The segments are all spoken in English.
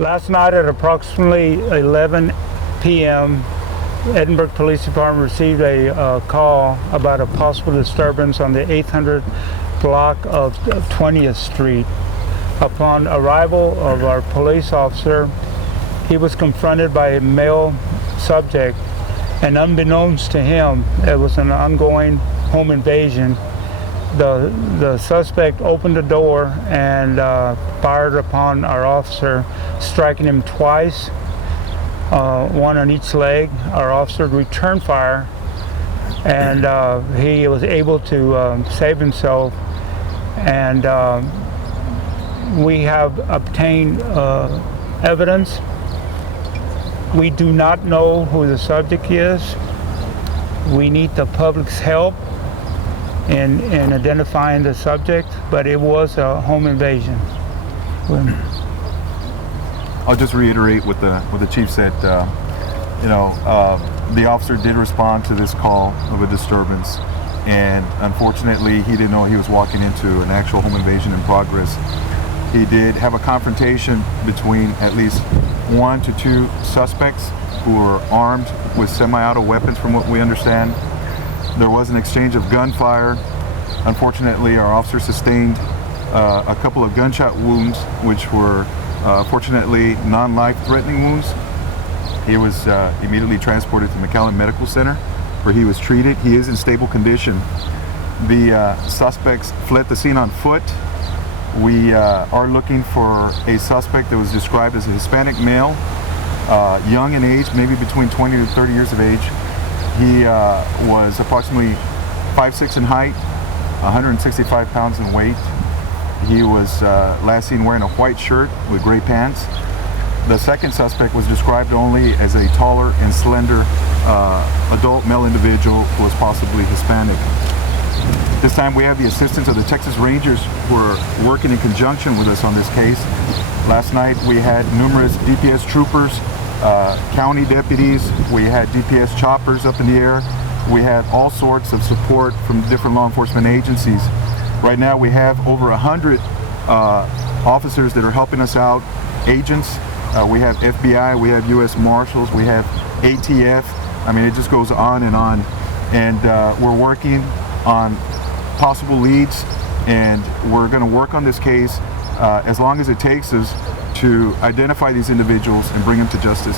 Last night at approximately 11 p.m., Edinburg Police Department received a call about a possible disturbance on the 800 block of 20th Street. Upon arrival of our police officer, he was confronted by a male subject, and unbeknownst to him, it was an ongoing home invasion. The suspect opened the door and fired upon our officer, striking him twice, one on each leg. Our officer returned fire, and he was able to save himself. And we have obtained evidence. We do not know who the subject is. We need the public's help in identifying the subject, but it was a home invasion. I'll just reiterate what the chief said. The officer did respond to this call of a disturbance, and unfortunately he didn't know he was walking into an actual home invasion in progress. He did have a confrontation between at least 1 to 2 suspects who were armed with semi-auto weapons, from what we understand. There was an exchange of gunfire. Unfortunately, our officer sustained a couple of gunshot wounds, which were fortunately non-life-threatening wounds. He was immediately transported to McAllen Medical Center, where he was treated. He is in stable condition. The suspects fled the scene on foot. We are looking for a suspect that was described as a Hispanic male, young in age, maybe between 20 to 30 years of age. He was approximately 5'6" in height, 165 pounds in weight. He was last seen wearing a white shirt with gray pants. The second suspect was described only as a taller and slender adult male individual who was possibly Hispanic. This time we have the assistance of the Texas Rangers, who are working in conjunction with us on this case. Last night we had numerous DPS troopers, county deputies, we had DPS choppers up in the air. We had all sorts of support from different law enforcement agencies. Right now we have over 100 officers that are helping us out, agents. We have FBI, we have U.S. Marshals, we have ATF. I mean, it just goes on. And we're working on possible leads, and we're going to work on this case as long as it takes us to identify these individuals and bring them to justice.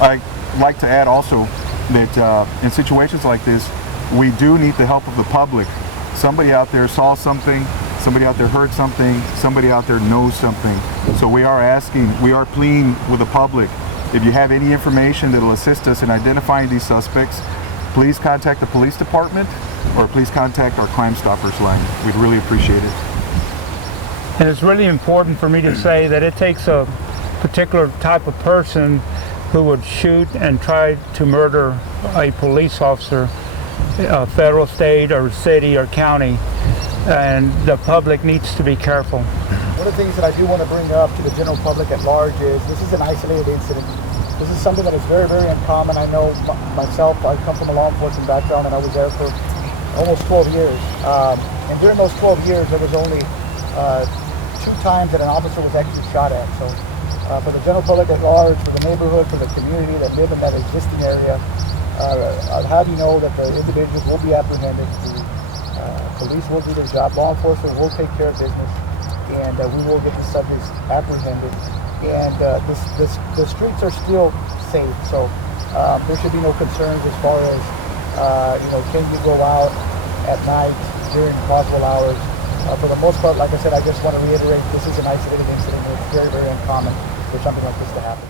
I'd like to add also that in situations like this, we do need the help of the public. Somebody out there saw something, somebody out there heard something, somebody out there knows something. So we are pleading with the public. If you have any information that will assist us in identifying these suspects, please contact the police department or please contact our Crime Stoppers line. We'd really appreciate it. And it's really important for me to say that it takes a particular type of person who would shoot and try to murder a police officer, federal, state, or city, or county, and the public needs to be careful. One of the things that I do want to bring up to the general public at large is this is an isolated incident. This is something that is very, very uncommon. I know myself, I come from a law enforcement background, and I was there for almost 12 years. And during those 12 years, there was only 2 times that an officer was actually shot at. So for the general public at large, for the neighborhood, for the community that live in that existing area, I'll have you know that the individuals will be apprehended. The police will do their job. Law enforcement will take care of business, and we will get the subjects apprehended. And the streets are still safe, so there should be no concerns as far as can you go out at night during possible hours. For the most part, like I said, I just want to reiterate, this is an isolated incident. It's very, very uncommon for something like this to happen.